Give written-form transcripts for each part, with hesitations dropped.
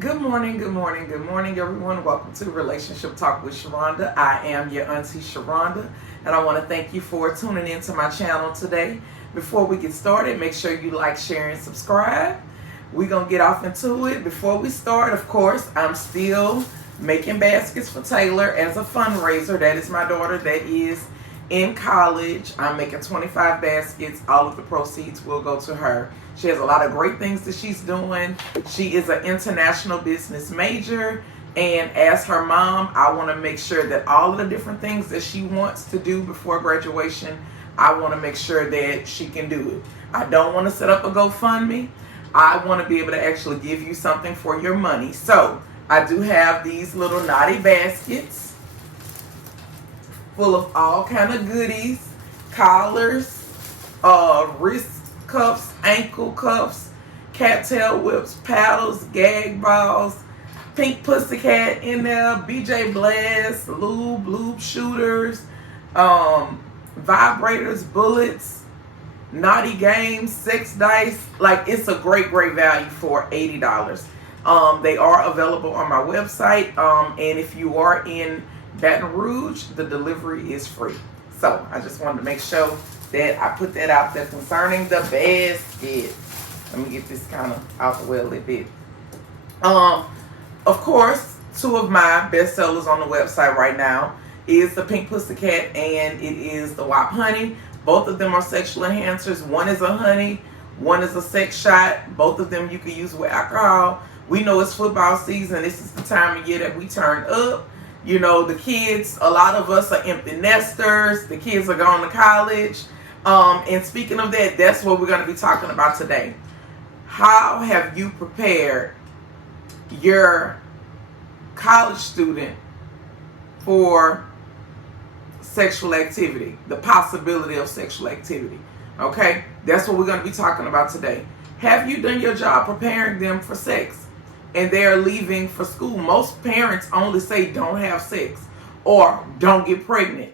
Good morning, good morning, good morning, everyone. Welcome to Relationship Talk with Sharonda. I am your auntie Sharonda, and I want to thank you for tuning into my channel today. Before we get started, make sure you like, share, and subscribe. We're going to get off into it. Before we start, of course, I'm still making baskets for Taylor as a fundraiser. That is my daughter that is in college. I'm making 25 baskets. All of the proceeds will go to her. She has a lot of great things that she's doing. She is an international business major. And as her mom, I want to make sure that all of the different things that she wants to do before graduation, I want to make sure that she can do it. I don't want to set up a GoFundMe. I want to be able to actually give you something for your money. So I do have these little naughty baskets full of all kind of goodies, collars, wrist cuffs, ankle cuffs, cattail whips, paddles, gag balls, pink pussycat in there, BJ Blast, lube shooters, vibrators, bullets, naughty games, sex dice. Like, it's a great value for $80. They are available on my website, and if you are in Baton Rouge, the delivery is free. So I just wanted to make sure that I put that out there concerning the basket. Let me get this kind of out the way a little bit. Of course, two of my best sellers on the website right now is the Pink Pussycat and it is the WAP Honey. Both of them are sexual enhancers. One is a honey, one is a sex shot. Both of them you can use with alcohol. We know it's football season. This is the time of year that we turn up. You know, the kids, a lot of us are empty nesters. The kids are going to college. And speaking of that, that's what we're going to be talking about today. How have you prepared your college student for sexual activity, the possibility of sexual activity? Okay, that's what we're going to be talking about today. Have you done your job preparing them for sex? And they're leaving for school. Most parents only say don't have sex, or don't get pregnant,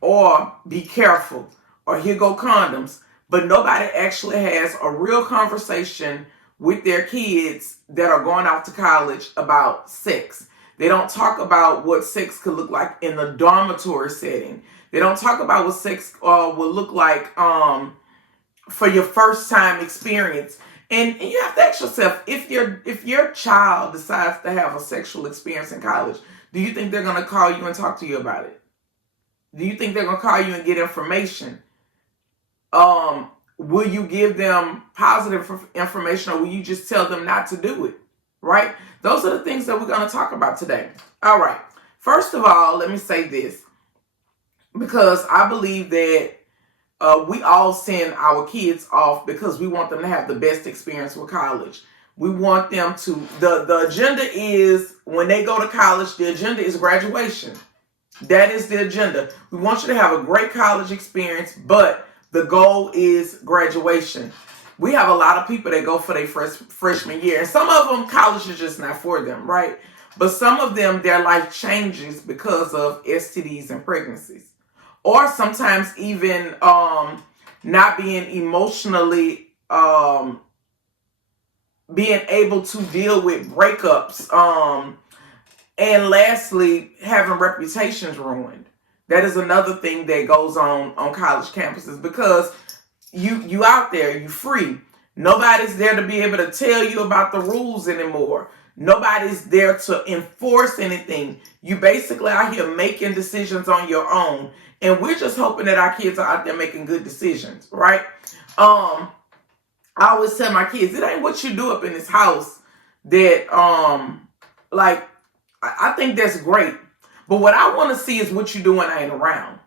or be careful, or here go condoms. But nobody actually has a real conversation with their kids that are going off to college about sex. They don't talk about what sex could look like in the dormitory setting. They don't talk about what sex will look like for your first time experience. And you have to ask yourself, if your child decides to have a sexual experience in college, do you think they're going to call you and talk to you about it? Do you think they're going to call you and get information? Will you give them positive information, or will you just tell them not to do it? Right? Those are the things that we're going to talk about today. All right. First of all, let me say this, because I believe that we all send our kids off because we want them to have the best experience with college. We want them to, the agenda is, when they go to college, the agenda is graduation. That is the agenda. We want you to have a great college experience, but the goal is graduation. We have a lot of people that go for their freshman year, and some of them, college is just not for them, right? But some of them, their life changes because of STDs and pregnancies. Or sometimes even not being emotionally, being able to deal with breakups. And lastly, having reputations ruined. That is another thing that goes on college campuses, because you out there, you free. Nobody's there to be able to tell you about the rules anymore. Nobody's there to enforce anything. You basically out here making decisions on your own. And we're just hoping that our kids are out there making good decisions, right? I always tell my kids, it ain't what you do up in this house that, I think that's great. But what I want to see is what you do when I ain't around.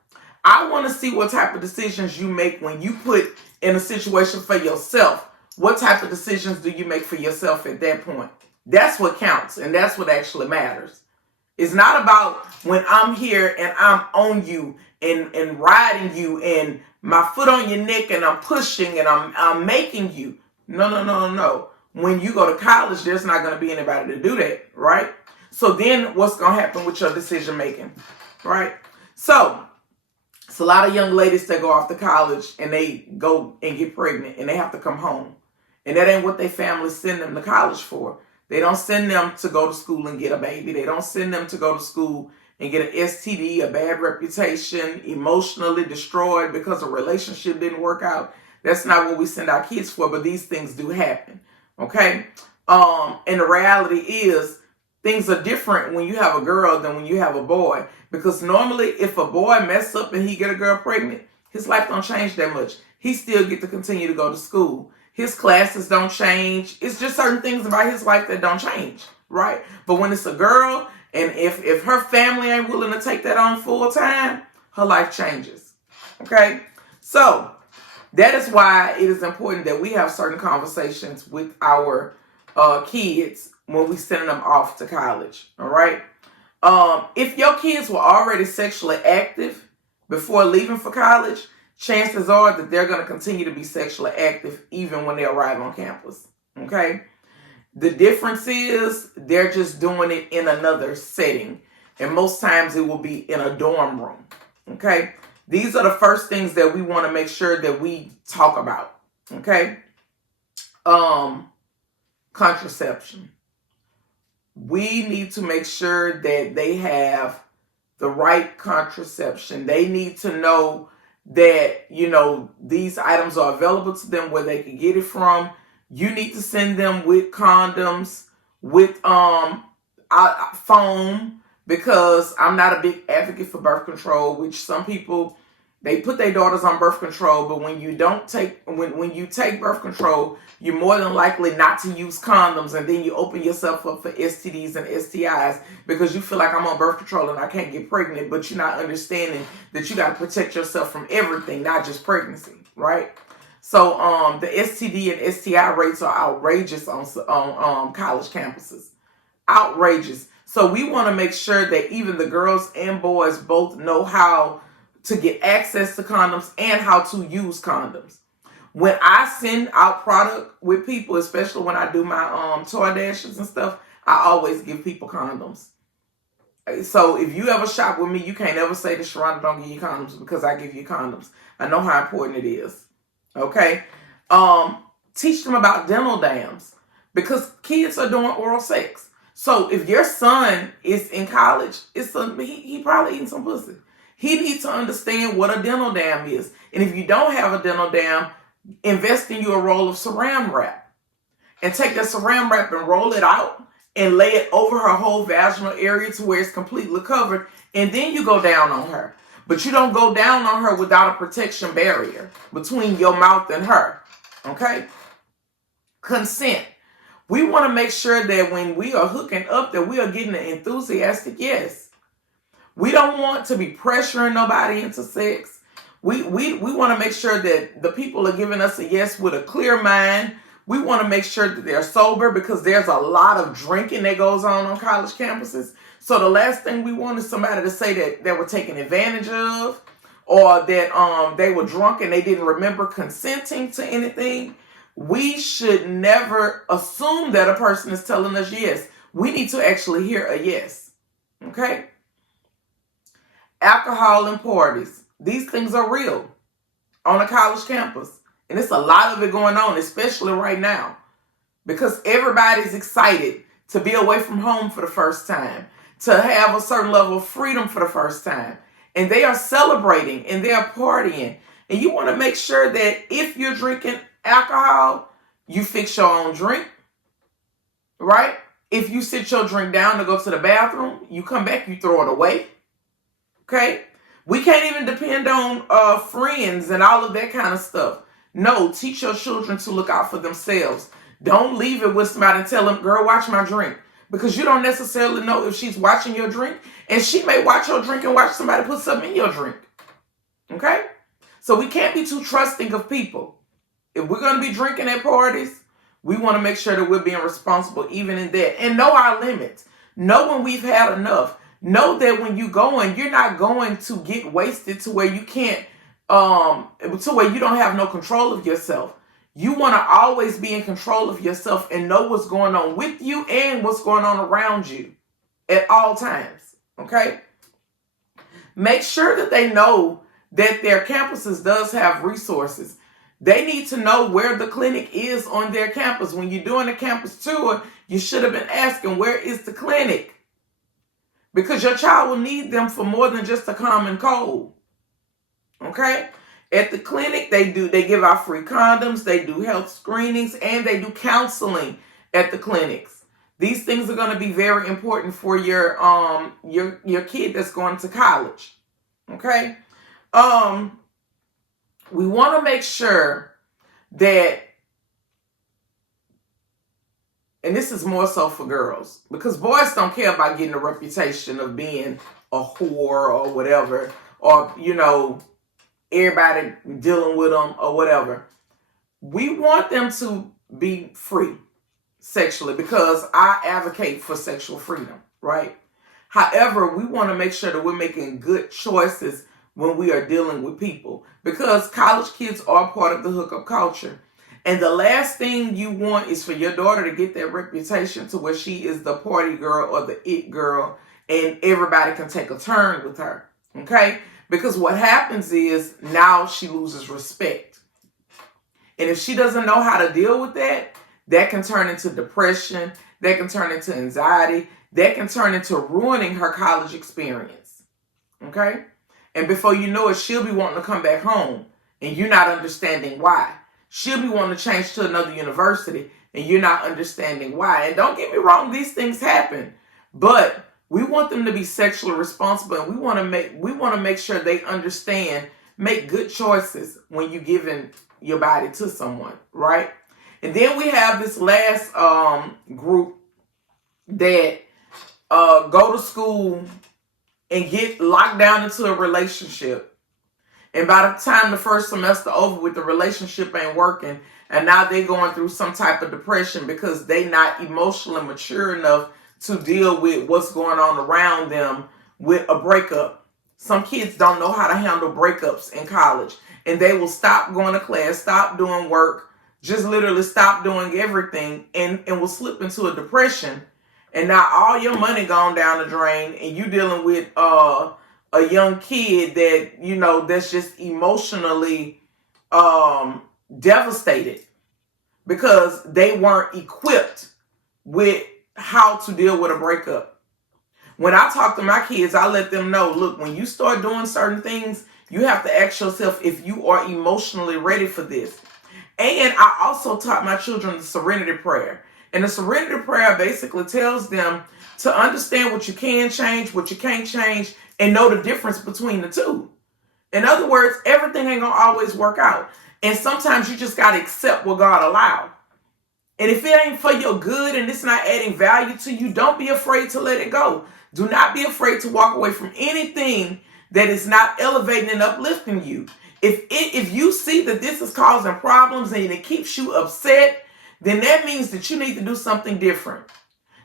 I want to see what type of decisions you make when you put in a situation for yourself. What type of decisions do you make for yourself at that point? That's what counts, and that's what actually matters. It's not about when I'm here and I'm on you and riding you and my foot on your neck and I'm pushing and I'm making you. No. When you go to college, there's not going to be anybody to do that, right? So then what's going to happen with your decision making, right? So it's a lot of young ladies that go off to college and they go and get pregnant and they have to come home. And that ain't what their families send them to college for. They don't send them to go to school and get a baby. They don't send them to go to school and get an STD, a bad reputation, emotionally destroyed because a relationship didn't work out. That's not what we send our kids for, but these things do happen. Okay? And the reality is, things are different when you have a girl than when you have a boy. Because normally, if a boy mess up and he get a girl pregnant, his life don't change that much. He still get to continue to go to school. His classes don't change. It's just certain things about his life that don't change, right? But when it's a girl, and if her family ain't willing to take that on full time, her life changes. Okay? So, that is why it is important that we have certain conversations with our kids when we send them off to college. All right? If your kids were already sexually active before leaving for college, chances are that they're going to continue to be sexually active even when they arrive on campus. Okay? The difference is they're just doing it in another setting. And most times it will be in a dorm room. Okay? These are the first things that we want to make sure that we talk about. Okay? Contraception. We need to make sure that they have the right contraception. They need to know that, these items are available to them, where they can get it from. You need to send them with condoms, with foam, because I'm not a big advocate for birth control, which some people, they put their daughters on birth control, but when you take birth control, you're more than likely not to use condoms, and then you open yourself up for STDs and STIs because you feel like I'm on birth control and I can't get pregnant, but you're not understanding that you got to protect yourself from everything, not just pregnancy, right? So the STD and STI rates are outrageous on college campuses. Outrageous. So we want to make sure that even the girls and boys both know how to get access to condoms and how to use condoms. When I send out product with people, especially when I do my toy dashes and stuff, I always give people condoms. So if you ever shop with me, you can't ever say that Sharonda don't give you condoms, because I give you condoms. I know how important it is. Okay? Teach them about dental dams, because kids are doing oral sex. So if your son is in college, he probably eating some pussy. He needs to understand what a dental dam is. And if you don't have a dental dam, invest in you a roll of saran wrap. And take that saran wrap and roll it out and lay it over her whole vaginal area to where it's completely covered. And then you go down on her. But you don't go down on her without a protection barrier between your mouth and her. Okay? Consent. We want to make sure that when we are hooking up, that we are getting an enthusiastic yes. We don't want to be pressuring nobody into sex. We want to make sure that the people are giving us a yes with a clear mind. We want to make sure that they're sober, because there's a lot of drinking that goes on college campuses. So the last thing we want is somebody to say that they were taken advantage of, or that they were drunk and they didn't remember consenting to anything. We should never assume that a person is telling us yes. We need to actually hear a yes. Okay? Alcohol and parties. These things are real on a college campus. And it's a lot of it going on, especially right now, because everybody's excited to be away from home for the first time, to have a certain level of freedom for the first time. And they are celebrating and they are partying. And you want to make sure that if you're drinking alcohol, you fix your own drink, right? If you sit your drink down to go to the bathroom, you come back, you throw it away. Okay? We can't even depend on friends and all of that kind of stuff. No, teach your children to look out for themselves. Don't leave it with somebody and tell them, girl, watch my drink. Because you don't necessarily know if she's watching your drink. And she may watch your drink and watch somebody put something in your drink. Okay? So we can't be too trusting of people. If we're going to be drinking at parties, we want to make sure that we're being responsible even in that. And know our limits. Know when we've had enough. Know that when you're going, you're not going to get wasted to where you can't, to where you don't have no control of yourself. You want to always be in control of yourself and know what's going on with you and what's going on around you at all times. Okay? Make sure that they know that their campuses does have resources. They need to know where the clinic is on their campus. When you're doing a campus tour, you should have been asking, where is the clinic? Because your child will need them for more than just a common cold. Okay? At the clinic, they give out free condoms, they do health screenings, and they do counseling at the clinics. These things are going to be very important for your kid that's going to college. Okay? We want to make sure that, and this is more so for girls, because boys don't care about getting a reputation of being a whore or whatever, or, everybody dealing with them or whatever. We want them to be free sexually because I advocate for sexual freedom, right? However, we want to make sure that we're making good choices when we are dealing with people, because college kids are part of the hookup culture. And the last thing you want is for your daughter to get that reputation to where she is the party girl or the it girl and everybody can take a turn with her, okay? Because what happens is now she loses respect. And if she doesn't know how to deal with that, that can turn into depression, that can turn into anxiety, that can turn into ruining her college experience, okay? And before you know it, she'll be wanting to come back home and you're not understanding why. She'll be wanting to change to another university and you're not understanding why. And don't get me wrong, these things happen. But we want them to be sexually responsible, and we want to make sure they understand, make good choices when you're giving your body to someone, right? And then we have this last group that go to school and get locked down into a relationship. And by the time the first semester over with, the relationship ain't working. And now they're going through some type of depression because they not emotionally mature enough to deal with what's going on around them with a breakup. Some kids don't know how to handle breakups in college. And they will stop going to class, stop doing work, just literally stop doing everything and will slip into a depression. And now all your money gone down the drain and you dealing with a young kid that, that's just emotionally devastated because they weren't equipped with how to deal with a breakup. When I talk to my kids, I let them know, look, when you start doing certain things, you have to ask yourself if you are emotionally ready for this. And I also taught my children the serenity prayer. And the serenity prayer basically tells them to understand what you can change, what you can't change, and know the difference between the two. In other words, everything ain't gonna always work out. And sometimes you just gotta accept what God allowed. And if it ain't for your good and it's not adding value to you, don't be afraid to let it go. Do not be afraid to walk away from anything that is not elevating and uplifting you. If you see that this is causing problems and it keeps you upset, then that means that you need to do something different.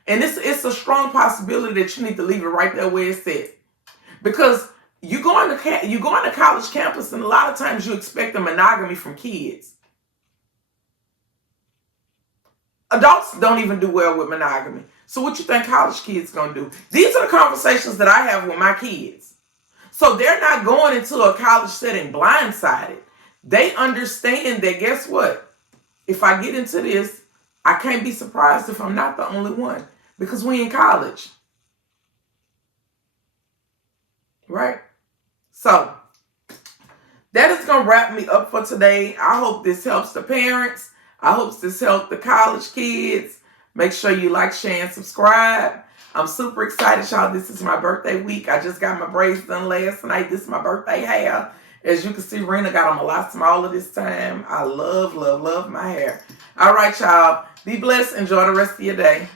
And it's a strong possibility that you need to leave it right there where it's at. Because you go on to college campus and a lot of times you expect a monogamy from kids. Adults don't even do well with monogamy. So what you think college kids gonna do? These are the conversations that I have with my kids. So they're not going into a college setting blindsided. They understand that, guess what? If I get into this, I can't be surprised if I'm not the only one. Because we in college. Right? So, that is going to wrap me up for today. I hope this helps the parents. I hope this helps the college kids. Make sure you like, share, and subscribe. I'm super excited, y'all. This is my birthday week. I just got my braids done last night. This is my birthday hair. As you can see, Rena got them a lot smaller this time. I love, love, love my hair. All right, y'all. Be blessed. Enjoy the rest of your day.